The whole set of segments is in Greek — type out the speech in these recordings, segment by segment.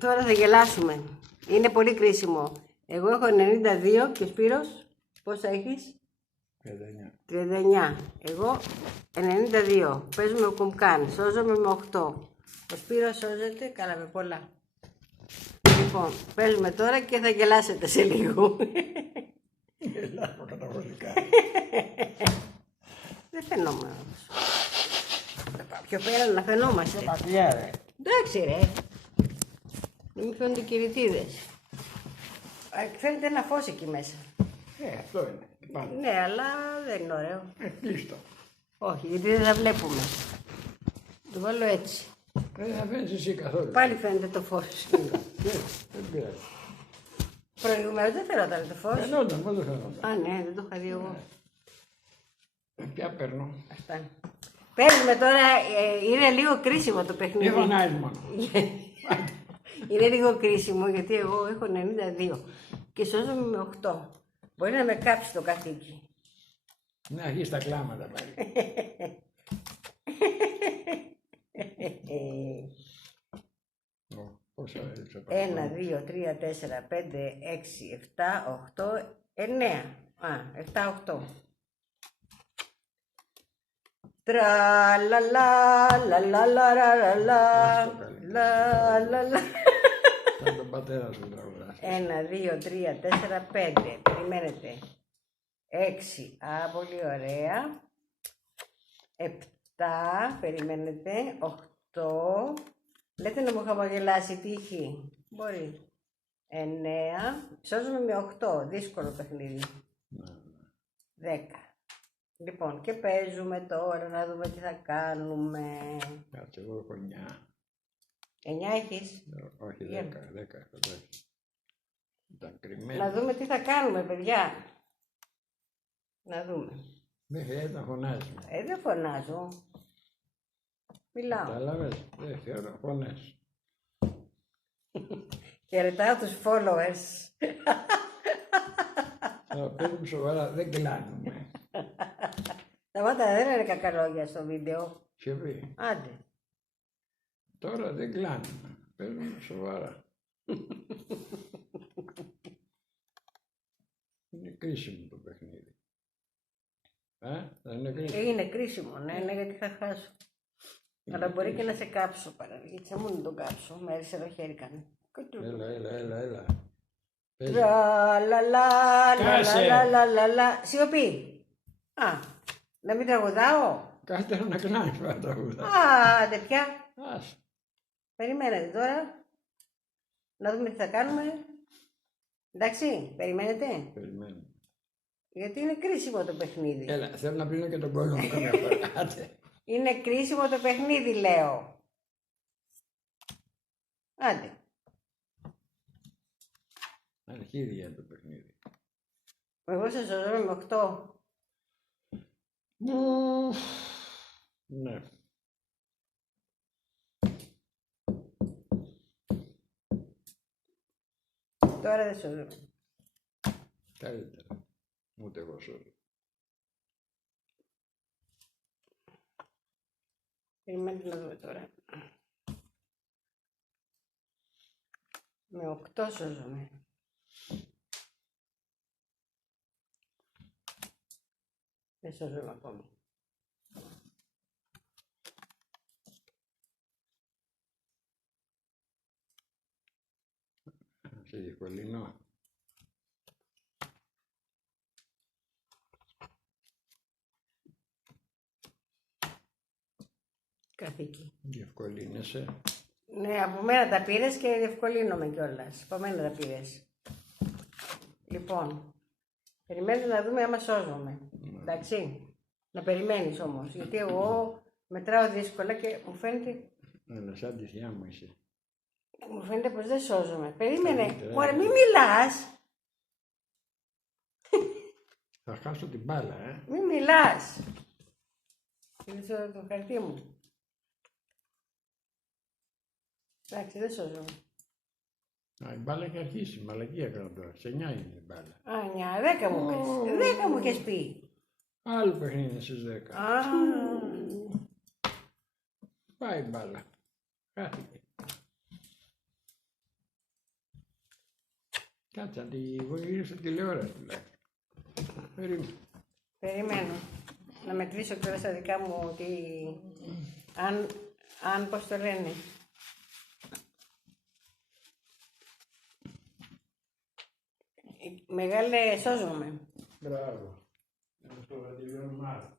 Τώρα θα γελάσουμε. Είναι πολύ κρίσιμο. Εγώ έχω 92 και ο Σπύρος πόσα έχεις? 39. 39. Εγώ 92. Παίζουμε κουμκάν. Σώζομαι με 8. Ο Σπύρος σώζεται καλά με πολλά. Λοιπόν, παίζουμε τώρα και θα γελάσετε σε λίγο. Γελάω καταβολικά. Δεν φαινόμουν όμως. Θα πάω πιο πέρα να φαινόμαστε. Μακριά ρε. Εντάξει ρε. Δεν μου φαίνονται κηρυτίδες. Φαίνεται ένα φως εκεί μέσα. Αυτό είναι. Πάνω. Ναι, αλλά δεν είναι ωραίο. Κλείστο. Όχι, γιατί δεν θα βλέπουμε. Το βάλω έτσι. Δεν θα φαίνεις εσύ καθόλου. Πάλι φαίνεται το φως. Δεν πειράζει. Προηγουμένως δεν φαινόταν το φως. Φαινόταν, πώς δεν φαινόταν. Α, ναι, δεν το είχα δει εγώ. Πια παίρνω. Αυτά. Παίζουμε τώρα, είναι λίγο κρίσιμο το Δεν παιχνίδι. φωνάζει μόνο. Είναι λίγο κρίσιμο γιατί εγώ έχω 92 και σώζομαι με 8. Μπορεί να με κάψει το καθήκη. Να αρχίσει τα κλάματα πάλι. Πόσα έτσι 1, 2, 3, 4, 5, 6, 7, 8, 9. Α, 7, 8. Τρα λα λα λα λα λα λα λα λα λα λα. Σαν τον πατέρα σου τραγουδάς. 1, 2, 3, 4, 5. Περιμένετε. 6. Α, πολύ ωραία. 7. Περιμένετε. 8. Λέτε να μου χαμογελάσει η τύχη. Μπορεί. 9. Σώζομαι με 8. Δύσκολο παιχνίδι. 10. Λοιπόν, και παίζουμε τώρα να δούμε τι θα κάνουμε. Κάτσε, εγώ έχω 9. 9 έχεις. Όχι, 10. 10. Ήταν κρυμμένο. Να δούμε τι θα κάνουμε, παιδιά. Να δούμε. Δεν χρειάζεται να φωνάζουμε. Δεν φωνάζω. Μιλάω. Κατάλαβες, δεν θέλω φωνές. Χαιρετάω τους followers. Παίζουμε σοβαρά, δεν κλάνουμε. Σταμάτα, δεν είναι κακά λόγια στο βίντεο. Σεβί, Άντε. τώρα δεν κλάνουμε. Παίζουμε σοβαρά. Είναι κρίσιμο το παιχνίδι. Δεν είναι κρίσιμο. Είναι κρίσιμο, ναι, γιατί θα χάσω. Αλλά μπορεί και να σε κάψω παραδείγματος. Μόνο να τον κάψω. Με αριστερό χέρι κάνει. Έλα. Παίζει. Λα λα λα Κάσε. λα. Σιωπή. Α, να μην τραγουδάω. Κάστε να κλάνεις πάντα τραγούδα. Άντε πια. Άσε. Περιμένετε τώρα. Να δούμε τι θα κάνουμε. Εντάξει, περιμένετε. Περιμένουμε. Γιατί είναι κρίσιμο το παιχνίδι. Έλα, θέλω να πλύνω και τον κόλλο μου καμιά φορά. Άντε. Είναι κρίσιμο το παιχνίδι, λέω. Άντε. Αρχίδια το παιχνίδι. Εγώ σας ζωζόμαι με 8. Ναι. Τώρα δεν σώζομαι. Καλύτερα. Ούτε εγώ σώζω. Περιμένετε να δούμε τώρα. Με 8 σώζομαι. Δεν σώζομαι ακόμη. Σε διευκολύνω. Καθήκη. Διευκολύνεσαι. Ναι, από μένα τα πήρες και διευκολύνομαι κιόλας. Από μένα τα πήρες. Λοιπόν, περιμένετε να δούμε άμα σώζομαι. Εντάξει. Να περιμένεις όμως, γιατί εγώ μετράω δύσκολα και μου φαίνεται, Έλα, σαν τη θεία μου είσαι. πως δεν σώζομαι. Περίμενε. Καλύτερα. Ωραία, μην μιλάς. Θα χάσω την μπάλα, Μην μιλάς. Είναι το χαρτί μου. Εντάξει, δεν σώζομαι. Η μπάλα έχει αρχίσει. Μαλακία έκανα τώρα. Σε 9 είναι η μπάλα. Α, 9, 10 μου πες. 10 μου είχες πει. Άλλο παιχνίδι στις 10. Α, Πάει η μπάλα. Χάθηκε. Κάτσε να τη βοηθήσω στη τηλεόραση τουλάχιστον. Περίμενε. Περιμένω. Να μετρήσω τώρα στα δικά μου ότι... Αν πώς το λένε. Μεγάλε, σώζομαι. Μπράβο. Αυτό θα τελειώνουμε άλλο.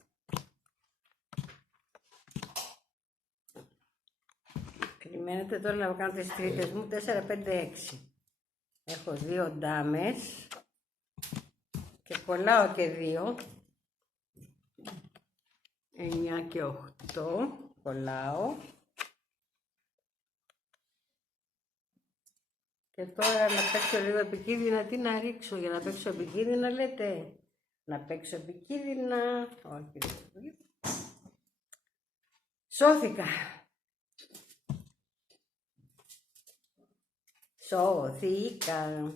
Περιμένετε τώρα να κάνω τις τρίτες μου. 4, 5, 6. Έχω 2 ντάμες. Και κολλάω και 2. 9 και 8. Κολλάω. Και τώρα να παίξω λίγο επικίνδυνα. Τι να ρίξω για να παίξω επικίνδυνα, λέτε. Να παίξω επικίνδυνα. Όχι. Σώθηκα. Σώθηκα.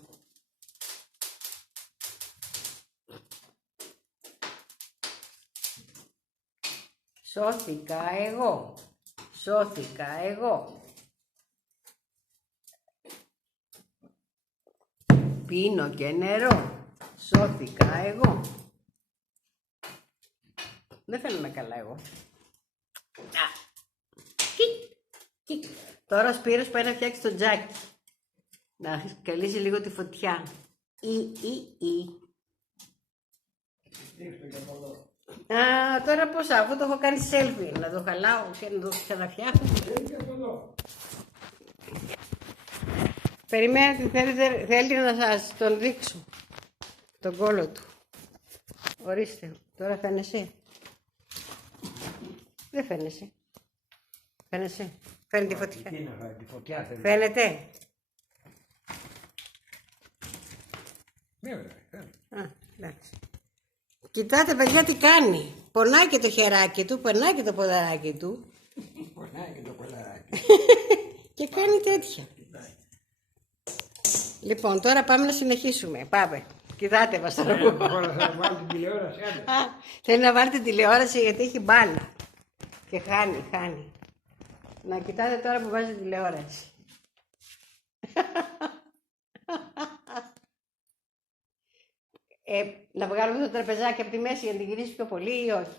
Σώθηκα εγώ. Σώθηκα εγώ. Πίνω και νερό. Σώθηκα εγώ. Δεν φαίνομαι καλά εγώ. Τώρα ο Σπύρος πάει να φτιάξει το τζάκι. Να καλύσει λίγο τη φωτιά. Τώρα πώς, αφού το έχω κάνει selfie, να το χαλάω και να το ξαναφτιάχνω. Περιμένετε, θέλετε να σας τον δείξω. Τον κόλο του. Ορίστε, τώρα φαίνεσαι. Δεν φαίνεσαι. Φαίνεσαι. Φαίνεται η φωτιά. Φαίνεται. Εντάξει. Κοιτάτε παιδιά τι κάνει. Πονάει και το χεράκι του, πονάει και το ποδαράκι του. Πονάει και το ποδαράκι. Και κάνει τέτοια. Λοιπόν, τώρα πάμε να συνεχίσουμε. Πάμε. Κοιτάτε μας τώρα. Θα βάλει την τηλεόραση. Θέλει να βάλει την τηλεόραση γιατί έχει μπάλα. Και χάνει. Να κοιτάτε τώρα που βάζει την τηλεόραση. Να βγάλουμε το τραπεζάκι από τη μέση για να την γυρίσει πιο πολύ ή όχι.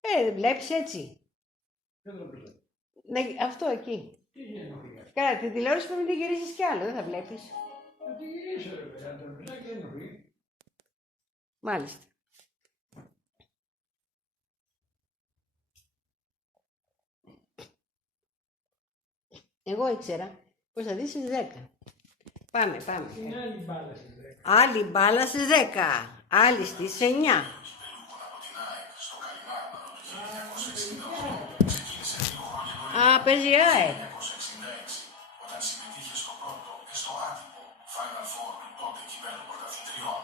Δεν βλέπεις έτσι. Ναι, αυτό εκεί. Καλά, την τηλεόραση πρέπει να την γυρίσεις κι άλλο, δεν θα βλέπεις. Θα την γυρίσω ρε παιδιά, το τραπεζάκι δεν ενοχλεί. Μάλιστα. Εγώ ήξερα πως θα δεις στις 10. Πάμε. Είναι άλλη μπάλα στις 10. Άλλη μπάλα στις 10. Άλλη στις 9. Παίζει ΑΕΚ. Όταν συμμετείχε στο πρώτο και στο άτυπο Final Four του τότε κυπέλλου πρωταθλητριών,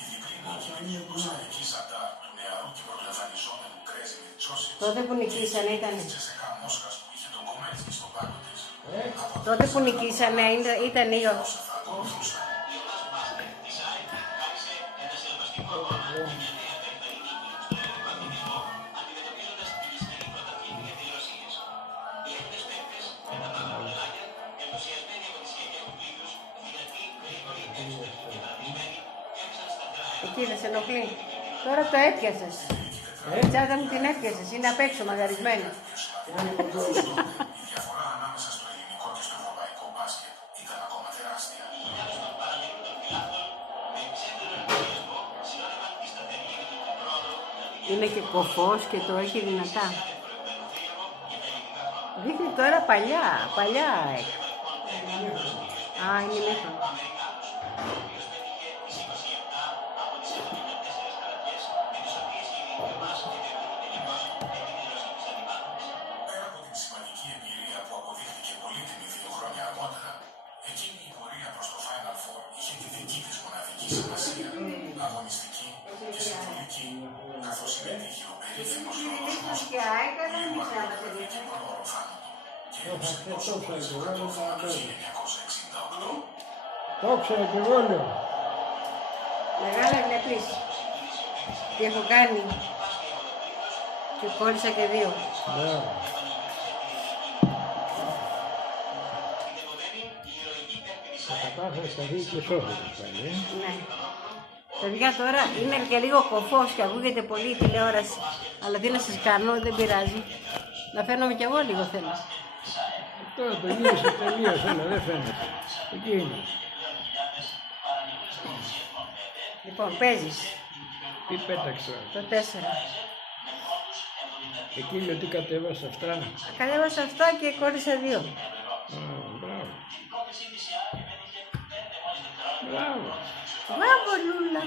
η διπλή νίκη με 200 εκεί Ζαντάρ του νεαρού και πρωτοεμφανιζόμενου Κρέζι Μιτσόσιτς Τότε που νικήσανε ήταν. και σε Μόσχας που είχε τον Κομέτσκι στον πάγκο της. Τότε που νικήσανε ήταν η Θα ακολουθούσαν. Εκεί δεν σε ενοχλεί. Τώρα το έπιασες. Η τσάντα μου την έπιασες. Είναι απ' έξω μαγαρισμένη. Η διαφορά ανάμεσα στο ελληνικό και στο ευρωπαϊκό μπάσκετ ήταν ακόμα τεράστια. Είναι και κοφός και το έχει δυνατά. Δείχνει τώρα παλιά. Είναι ηλίθιο. Πέρα από την σημαντική εμπειρία που αποδείχθηκε πολύτιμη 2 χρόνια αργότερα, εκείνη η πορεία προς το Final Four είχε τη δική της μοναδική σημασία, αγωνιστική και συμβολική, καθώς συμμετείχε ο περίφημος Γιώργος Μόσχος, που λίγο κύπολο οροφάνωτο και έλειψε τόσο πολύ ζωγραφόφωνα το 1968. Το ήξερα και εγώ λέω. Μεγάλα βλέπεις τι έχω κάνει. Και χώρισα και 2. Μπράβο. θα σταθεί και σώθηκες πάλι, Ναι. Παιδιά, τώρα είμαι και λίγο κοφός και ακούγεται πολύ η τηλεόραση. Αλλά τι να σας κάνω, δεν πειράζει. Να φαίνομαι κι εγώ λίγο θέλω. Τώρα το γύρισε τελείως, έλα, δεν φαίνεται. Εκεί είναι. Λοιπόν, παίζεις Τι πέταξε τώρα. το 4. Εκεί λέω τι κατέβασε αυτά. Κατέβασα αυτά και κόλλησα 2. Μπράβο. Μπράβο. Μπράβο, Λούλα.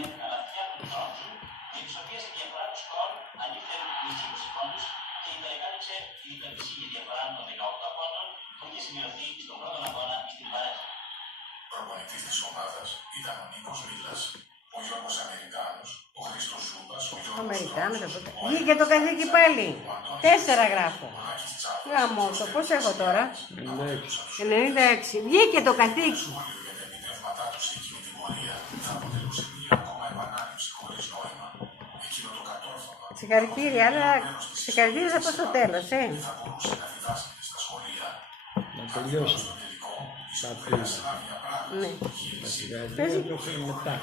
Προπονητής της ομάδας ήταν ο Νίκος Ρίλας, ο Γιώργος Αμερικάνος, ο Χρήστος Ζούμπας, ο Γιώργος Αμερικάνος από τα... Βγήκε το καθήκη πάλι. 4 γράφω. Γάμο το, πώς έχω τώρα. 96. Βγήκε το καθήκη. για τα επιτεύγματά του σε εκείνη την πορεία θα αποτελούσε μία ακόμα επανάληψη χωρίς νόημα. Εκείνο το κατόρθωμα Συγχαρητήρια, αλλά συγχαρητήρια θα πω στο τέλος, θα μπορούσε να διδάσκεται στα σχολεία. Να τελειώσει. Στο τελικό, η Θα Σοβία πει. Σλάβια Πράγα Ναι. Τα σιγαριά το έφερε μετά.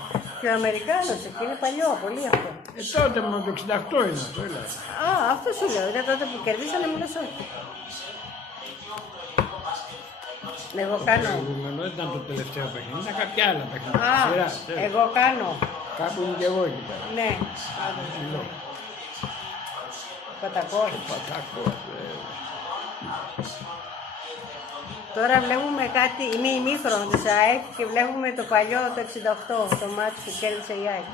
Και ο Αμερικάνος εκεί είναι παλιό, πολύ αυτό. Τότε με το 68 είναι αυτό, έλα. Α, αυτό σου λέω, ήταν τότε που κερδίσανε μου λες όχι. Εγώ Το κάνω. προηγούμενο ήταν το τελευταίο παιχνίδι, ήταν κάποια άλλα παιχνίδια. Α, Σειρά, τέλος. εγώ κάνω. Κάπου είναι και εγώ εκεί πέρα. Ναι, Μιλώ. πατακός. Πατάκο. Τώρα βλέπουμε κάτι, είναι ημίχρονο της ΑΕΚ και βλέπουμε το παλιό, το 68, το μάτι που κέρδισε η ΑΕΚ.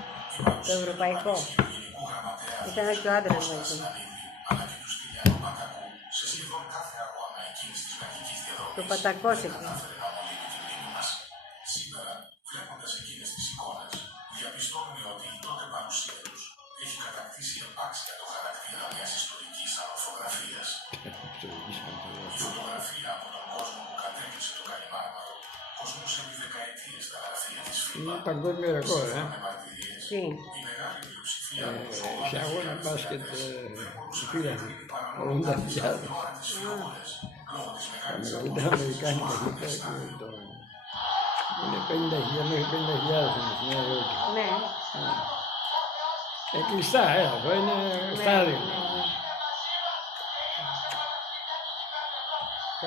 Το ευρωπαϊκό. Ήταν και ο άντρας μου εκεί. αλλά και του Στυλιανού Μακακού σε σχεδόν κάθε αγώνα εκείνης της μαγικής διαδρομής. Το πατακός εκεί. Κατάφερε να ομολύει τη μνήμη μας. Σήμερα, βλέποντας εκείνες τις εικόνες, διαπιστώνουμε ότι η τότε παρουσία τους έχει κατακτήσει επάξια το χαρακτήρα μιας ιστορικής ανορθογραφίας. Η φωτογραφία από τον κόσμο που κατέκλυσε το Καλιμάρμαρο κοσμούσε επί δεκαετίες τα γραφεία της Είναι ΦΥΠΑ. παγκόσμιο ρεκόρ, Με μαρτυρίες, Τι. η μεγάλη πλειοψηφία Σε αγώνα μπάσκετ πήραν 80.000. Τα μεγαλύτερα αμερικάνικα γήπεδα είναι 50.000 μέχρι 50.000 είναι στην Νέα Υόρκη. Ναι. Κλειστά, εδώ είναι στάδιο. 4.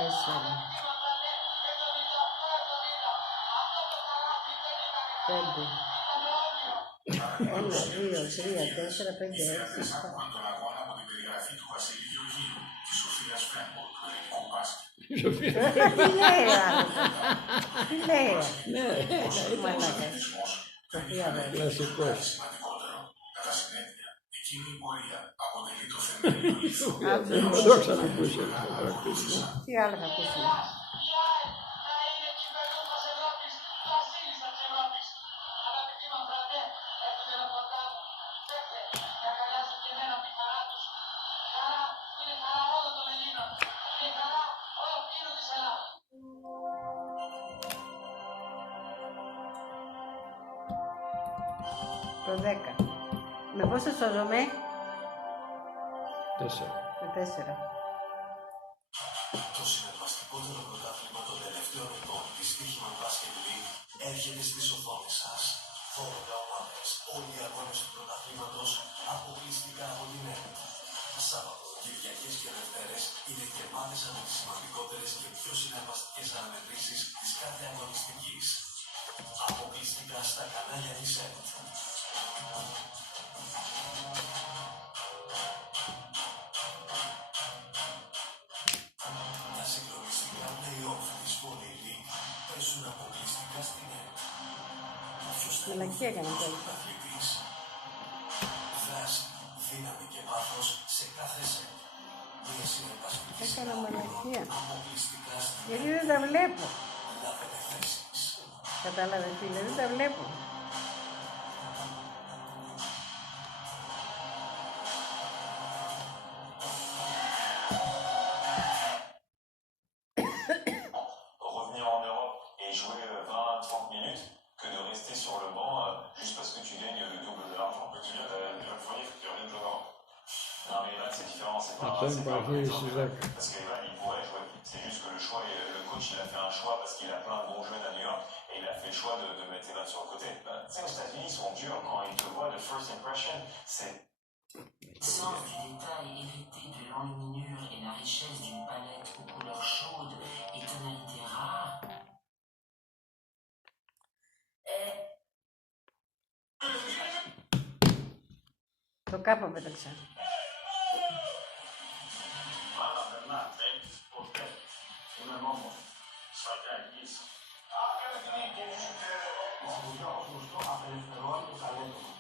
5. 1, 2, 3, 4, 5, 6, 7. Άκουγαν τον αγώνα από την περιγραφή του Βασίλη Γεωργίου, της Σοφίας Φέμπορ, του ελληνικού μπάσκετ. Τι λέει ο άνθρωπος. Τι λέει. Ναι, Μαλάκας. Σοφία βέβαια. κλασικός. Σημαντικότερο, κατά συνέπεια, εκείνη η πορεία αποτελεί το θεμέλιο ηθού. Δεν θα το ξανακούσει αυτό το πρακτήσιμο. Τι άλλο θα ακούσουμε. Το 10. Με πόσο σώζομαι? 4. Με 4. Το συναρπαστικότερο πρωτάθλημα των τελευταίων ετών της Στοίχημα Basket League έρχεται στις οθόνες σας. 12 ομάδες, όλοι οι αγώνες του πρωταθλήματος αποκλειστικά από την ΕΡΤ. Σάββατο, Κυριακές και Δευτέρες είναι γεμάτες από τις σημαντικότερες και πιο συναρπαστικές αναμετρήσεις της κάθε αγωνιστικής. Αποκλειστικά στα κανάλια της ΕΡΤ. Τα συγκλονιστικά play-off της Volley League παίζουν αποκλειστικά στην ΕΡΤ. Ποιος θα είναι Μαλακία έκανα ο τώρα. πρωταθλητής? Δράση, δύναμη και πάθος σε κάθε σετ. Μια συναρπαστική Έκανα μαλακία. αποκλειστικά στην Γιατί δεν τα βλέπω. Λάβετε θέσεις. Κατάλαβε φίλε, δεν τα βλέπω. Revenir en Europe et jouer 20-30 minutes que de rester sur le banc juste parce que tu gagnes le double de l'argent. Tu viens de fournir que tu reviennes jouer en Europe. Non mais Evan c'est différent, c'est pas Αυτό είναι παραγωγή στις 10. parce qu'Evan il pourrait jouer. C'est juste que le choix, le coach il a fait un choix parce qu'il a plein de bons jeunes à New York et il a fait le choix de mettre ses notes sur le côté. Ben, tu sais, aux États-Unis, ils sont durs quand ils te voient de first impression. C'est Sens du détail hérité de l'enluminure et la richesse d'une palette aux couleurs chaudes et tonalités rares. Το κάπα πέταξα. Μάνα περνά, παίρνεις ποτέ. Είμαι νόμος. Σφαγιαγής. Και σιγουριά ως γνωστό απελευθερώνει το ταλέντο μας.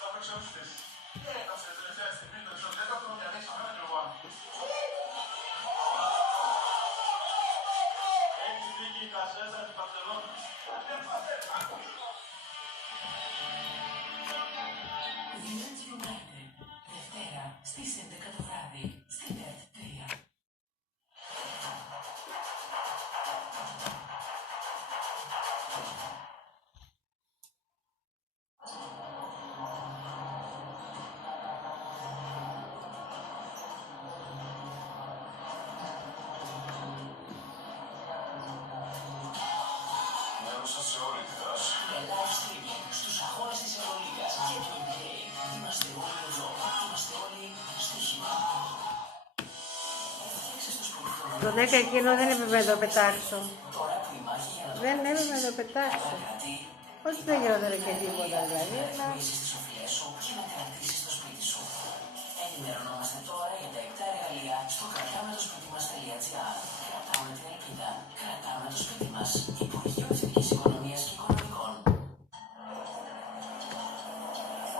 Θα παίξω ευθύς. Έκαψε τελευταία στιγμή το ισοδέτατο και ανοίξα μένα και εγώ. Έχει βγει η κασέτα της Μπαρσελόνας. United United, Δευτέρα στις 11 το βράδυ, στην ΕΡΤ 3. Μέρωσα σε όλη τη δράση. Με live streaming στους αγώνες της Ευρωλίγκας και του NBA. Είμαστε όλοι εδώ. Είμαστε όλοι στοίχημα. Έφτιαξες το σπίτι του Τον έκα εκείνο δεν έπρεπε να το πετάξω. τώρα που η μάχη για να το Δεν έπρεπε να το πετάξω. κρατεί. Όχι δεν γινόταν και τίποτα δηλαδή. Αλλά... Μίσεις τις οφειλές σου και να κρατήσεις το σπίτι σου. Ενημερωνόμαστε τώρα για τα 7 εργαλεία στο κρατάμετοσπίτιμας.gr. Κρατάμε την ελπίδα. Κρατάμε το σπίτι μας. Υπουργείο Εθνικής Οικονομίας και Οικονομικών.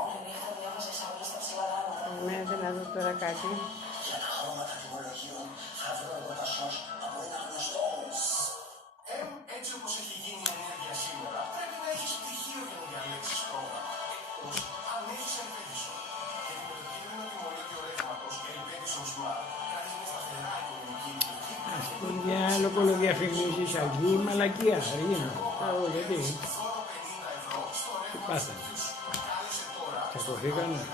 Όλη νύχτα διάβαζες όλες τα ψηλά γράμματα. Ναι, να δω τώρα κάτι. Για τα χρώματα τιμολογίων θα βρω εγώ τα σως από ένα γνωστό. Έτσι όπως έχει γίνει η ενέργεια σήμερα, πρέπει να έχεις πτυχίο για να διαλέξεις πρόγραμμα. Εκτός αν έχεις Ελπέδισον. Και με το κείμενο τιμολόγιο ρεύματος Ελπέδισον Smart, κάνεις μια σταθερά οικονομική λειτουργία. Ας πούμε διάλογο κολοδιαφημίσεις, αργή, μαλακία, αργή. Γιατί, Φόρο 50 ευρώ στο τι ρεύμα πάθανε. σου. Κάλεσε τώρα Κακοφύγανε. 128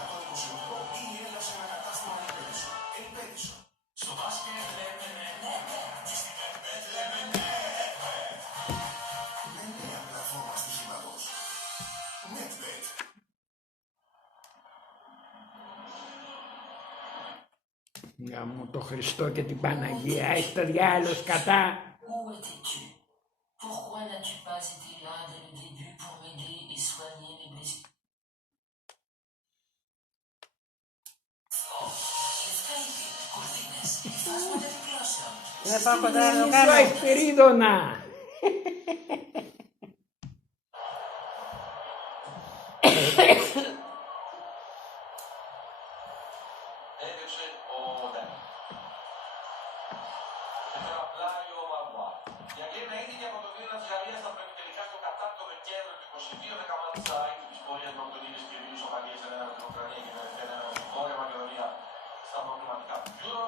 ή έλαβε ένα κατάστημα Ελπέδισον. Ελπέδισον. Στο μπάσκετ λέμε ναι. Και στην Ελπέτ λέμε ναι. Με νέα πλατφόρμα στοιχήματος. NetBet. Γαμώ το Χριστό και την Παναγία, έχει το διάλογο κατά. Où étais-tu? Pourquoi n'as-tu pas été là dès le début pour m'aider et soigner mes blessures? Skype, cortines, φάσματα επιπλώσεων. Δεν πάω κοντά να το Το κάνω. Εσπερίδωνα. έδειξε ο Ντάνι. Τετραπλάριο Μαρουά. Η Αγγλία ήτηκε από το Δίνα της Γαλλίας στα προημιτελικά στο Κατάρ το Δεκέμβριο του 22, δεκαμάτισσα της πορείας με Οκτονίδης και Βίλους Οπαγίες 1 με την Ουκρανία και με 1 με την Βόρεια Μακεδονία στα προκληματικά του Euro.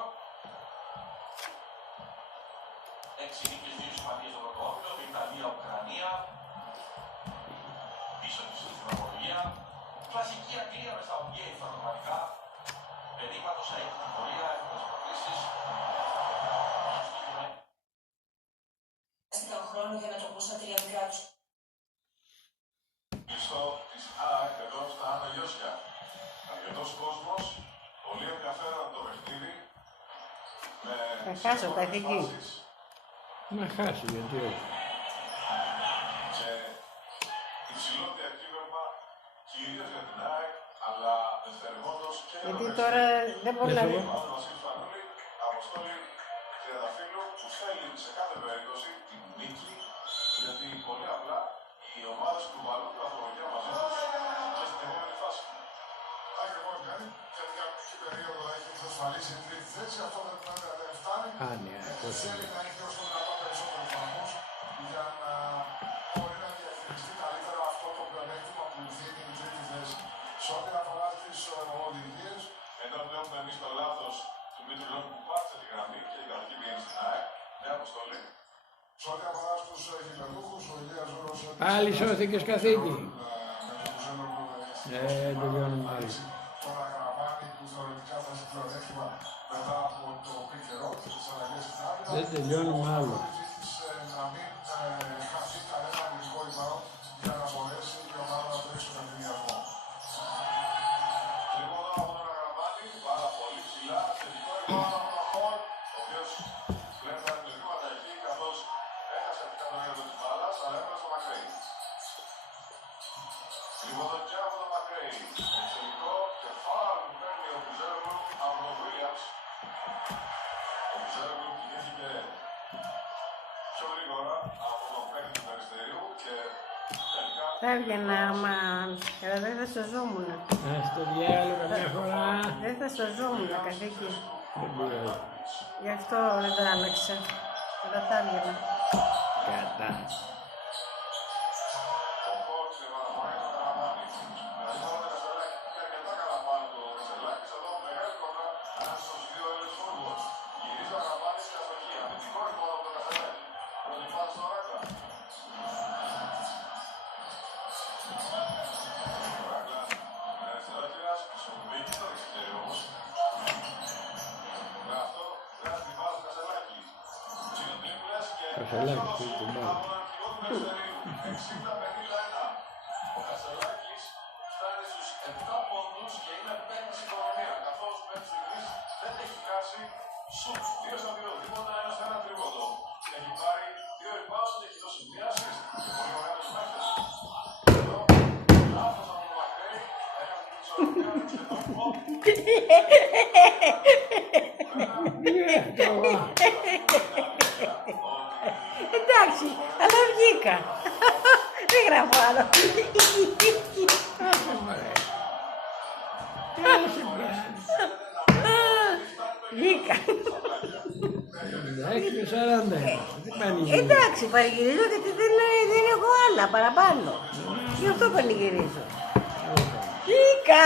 6 νίκες, 2 ισοπαλίες στο πρώτο όμιλο, με Ιταλία, Ουκρανία. Πίσω της στην βαθμολογία. Κλασική Αγγλία με στα ουγγέ πραγματικά. Περίπατος, θα έχει την πορεία, εύκολες προκρίσεις. Ήταν χρόνο για να το πω στα τηλεοπτικά τους. Κλειστό της ΑΕΚ εδώ στα Άννα Γιώσια. Αρκετός κόσμος, πολύ ενδιαφέρον το παιχνίδι. Με Θα χάσω, θα σύγχρονες φύγει. φάσεις Να χάσει, γιατί όχι. και υψηλό διακύβευμα κυρίως για την ΑΕΚ, αλλά δευτερευόντως και για το Γιατί παιχνίδι. τώρα δεν μπορώ να... Λες εγώ. Πάμε Βασίλη Φανούλη, Αποστόλη Τριανταφύλλου, που θέλει σε κάθε περίπτωση την νίκη, γιατί πολύ απλά οι ομάδες του βάλουν την βαθμολογία μαζί τους και στην επόμενη φάση. Ακριβώς κάνει, γιατί κάποια περίοδο έχει εξασφαλίσει την τρίτη θέση, αυτό δεν φτάνει. Α, ναι, αυτό Θέλει να έχει όσο δυνατόν περισσότερους βαθμούς για να μπορεί να διαχειριστεί καλύτερα αυτό το πλεονέκτημα που δίνει η τρίτη θέση. Σε ό,τι αφορά τις οδηγίες, ενώ βλέπουμε εμείς το λάθος του Μήτρου που πάτησε τη γραμμή και η γραμμή βγαίνει στην ΑΕΚ, με Αποστολή. Σε ό,τι αφορά στους γηπεδούχους, ο Ηλίας Ζώρος Πάλι σώθηκες καθήκη. τελειώνουμε άλλοι. Τώρα Καραβάνη που θεωρητικά θα έχει πλεονέκτημα μετά από το πίκερό και τις αλλαγές στην άμυνα. Δεν τελειώνουμε άλλο. Ζήτησε να μην χαθεί κανένα Κινήθηκε πιο γρήγορα από τον παίκτη του Περιστερίου και τελικά Θα έβγαινα, άμα... αλλά δεν θα σωζόμουν. Στο διάλογο καμιά φορά. Δεν θα σωζόμουν καθήκη. Δεν πειράζει. Γι' αυτό δεν τα άλλαξα. Τώρα θα έβγαινα. Κατά. ο Κόρτς επαναπαράγει τον Καραμάνη. Δηλαδή μόνο το Κασελάκη πήγε αρκετά καλά πάνω του Κασελάκης. Εδώ μεγάλη κοντά ανάμεσα στους δύο Έλληνες φόρουαρτς. Γυρίζει ο Καραμάνης στην αστοχή. Αμυντικό ρυθμό από τον Κασελάκη. Πρώτη φάση στον Ράκλα. Ο Ράκλας είναι αριστερόχειρας, χρησιμοποιεί το δεξιχέρι όμως. Με αυτό βγάζει την μπάλα στο Κασελάκη. Τσίνο τρίπλες και Κασελάκη, έσοδος την του μπάλα. από τον αρχηγό του Περιστερίου. 60-51. Ο Κασελάκης φτάνει στους 7 πόντους και είναι παίκτης οικονομία, καθώς μέχρι στιγμής δεν έχει χάσει σουτ. 2-2, τίποτα, ένα στο ένα τρίποντο. Έχει πάρει 2 rebounds και έχει δώσει 1 assist. Πολύ μεγάλος παίκτης. Εδώ, λάθος από τον Μακρέι, έκανε την ισορροπία του σχεδόν πόντου. Εντάξει, αλλά βγήκα. Δεν γράφω άλλο. Βγήκα. 6-40. Τι πανηγυρίζει. Εντάξει, πανηγυρίζω γιατί δεν έχω άλλα παραπάνω. Γι' αυτό πανηγυρίζω. Βγήκα.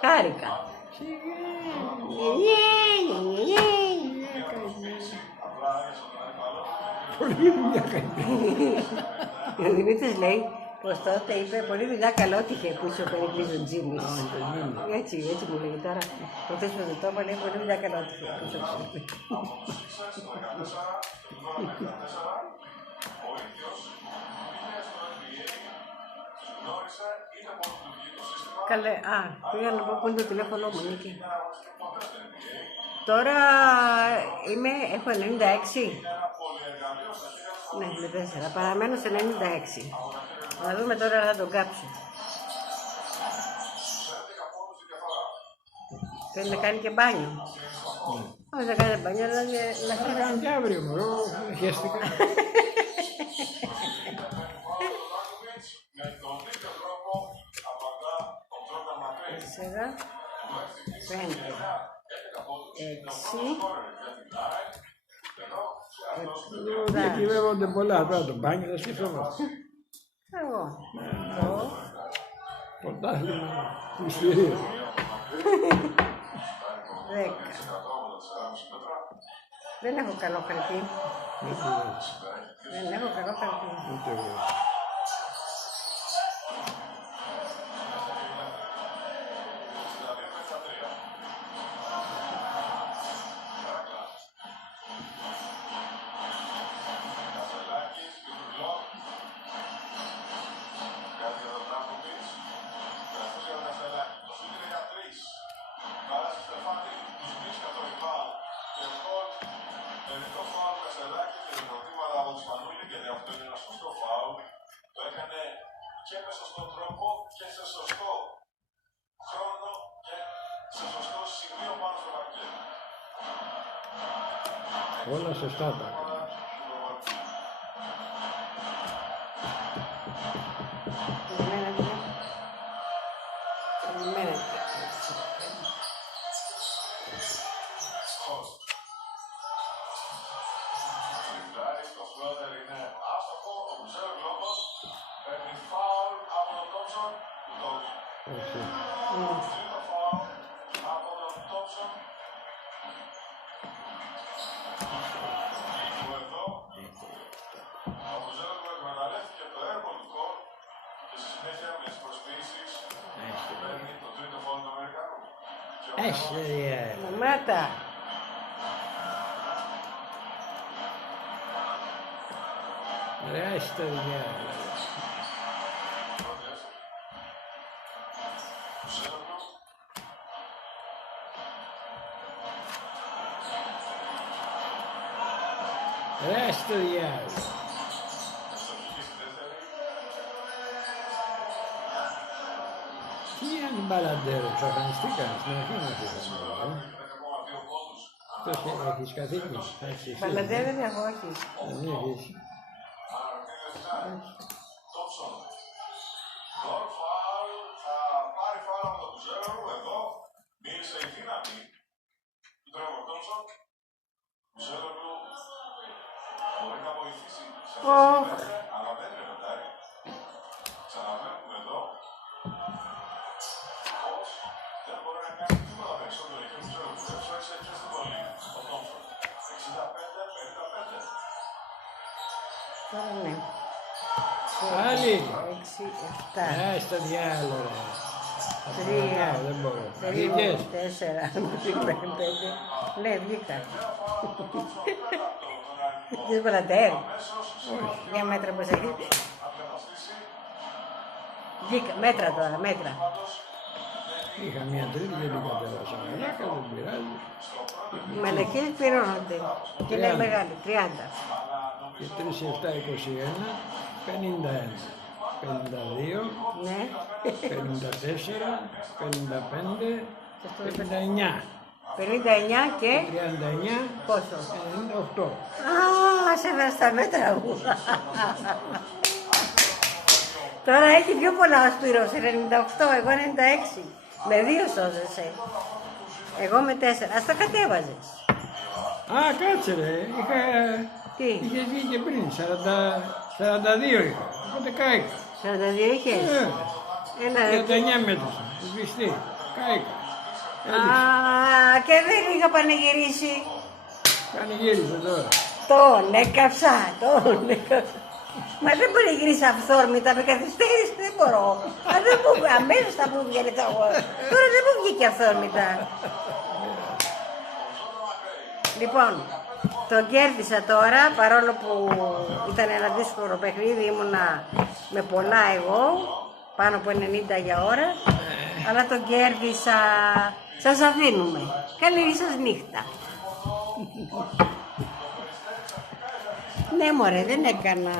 Χάρηκα. Πολύ δουλειά κάνει. Ο Δημήτρης λέει πως τότε είπε πολύ δουλειά καλότυχε που είσαι ο Περικλής ο Τζίμις. Έτσι μου λέγει τώρα. Προχθές που δεν το είπα λέει πολύ δουλειά καλότυχε που είσαι ο Περικλής. Ο ίδιος πήγε στο NBA, τους γνώρισε, είναι πρωτοτουργικό σύστημα. Καλέ, πήγα να πω που είναι το τηλέφωνο μου, Νίκη. Δεν αγωνιστεί ποτέ στο NBA. Τώρα έχω 96. Ένα πολυεργαλείο στα χέρια του. Ναι, με 4. Παραμένω σε 96. Να δούμε τώρα να τον κάψω. 11 πόντους η διαφορά. Θέλει να κάνει και μπάνιο. Όχι, δεν κάνει μπάνιο, αλλά Θα κάνω και αύριο μωρό. Χαίστηκα. Με τον ίδιο τρόπο απαντά ο Τζόρνταν Μακρέι. 4, 5, 6, Διακυβεύονται πολλά. Τώρα το μπάνιο θα σκεφτόμαστε. εγώ. Πρωτάθλημα του Ισπυρίου. 10. Δεν έχω καλό χαρτί. Δεν πειράζει. Δεν έχω καλό χαρτί. Ούτε εγώ. Και με σωστό τρόπο και σε σωστό χρόνο και σε σωστό σημείο πάνω στο παρκέ. Όλα σωστά τα έκανα. Περιμένετε. Το φλότερ είναι άστοχο, ο Μπουζέλο Γλώμος παίρνει φάουλ από τον Τόμψον. Όχι. Τρίτο φάουλ από τον Τόμψον. Που εδώ ο Μπουζέλο που εκμεταλλεύτηκε το έργο του Κορ και στη συνέχεια με τις προσποιήσεις παίρνει το τρίτο φάουλ του Αμερικανού. Έσαι. Μαμάτα. Ρε στο διάλογο. Ρε στο διάλογο. Τι αν μπαλαντέρω, εξαφανιστήκαν στην αρχή να φύγανε. Αυτός έχεις καθήκη, θα έχεις εσύ. Μπαλαντέρ δεν έχω, όχι. Δεν έχεις. Τόμψον. Θα πάρει φάουλ από τον Κουζέρου εδώ. Μίλησε η δύναμη του Τρέβορ Τόμψον. Κουζέρου μπορεί να βοηθήσει σε αυτή τη αλλά δεν είναι βεντάρι. Ξαναβλέπουμε εδώ πως δεν μπορεί να κάνει τίποτα περισσότερο και ο Κουζέρου που έψαξε στην βολή. Ο Τόμψον. 65-55. Τώρα ναι. Άλλη. 6, 7, Στο διάλογο ρε. 3, Δεν μπορώ. 4, Βγήκες. 5. Ναι, βγήκα. Τις μπαλαντέρ. Για μέτρα πως έχει. Βγήκα, μέτρα τώρα, μέτρα. Είχα μια τρίτη και την κατέβασα. Μαλάκα, δεν πειράζει. Οι μαλακίες πληρώνονται. Και είναι 30. μεγάλη, 30. Και 3, 7, 21, 51, 52, Ναι. 54, 55, 59, 59 και 39, πόσο. 98. Α, σε βάζει στα μέτρα μου. Τώρα έχει πιο πολλά ο Σπύρος, 98, εγώ 96. Με 2 σώζεσαι. Εγώ με 4. Ας τα κατέβαζες. Α, κάτσε ρε, Τι, είχε βγει και πριν, 42 είχα, οπότε κάηκα. 42 είχες. Ένα 39 μέτρησα, σβηστή, κάηκα. Α, και δεν είχα πανηγυρίσει. Πανηγύρισε τώρα. Τον έκαψα, τον έκαψα. Μα δεν μπορεί να γυρίσει αυθόρμητα, με καθυστέρηση δεν μπορώ. Αν δεν μου, αμέσως θα μου βγαίνει το αγώνα. Τώρα δεν μου βγήκε αυθόρμητα. Λοιπόν, το κέρδισα τώρα, παρόλο που ήταν ένα δύσκολο παιχνίδι, ήμουνα με πολλά εγώ, πάνω από 90 για ώρα, αλλά το κέρδισα. Σας αφήνουμε. Καλή σας νύχτα. Ναι μωρέ, δεν έκανα.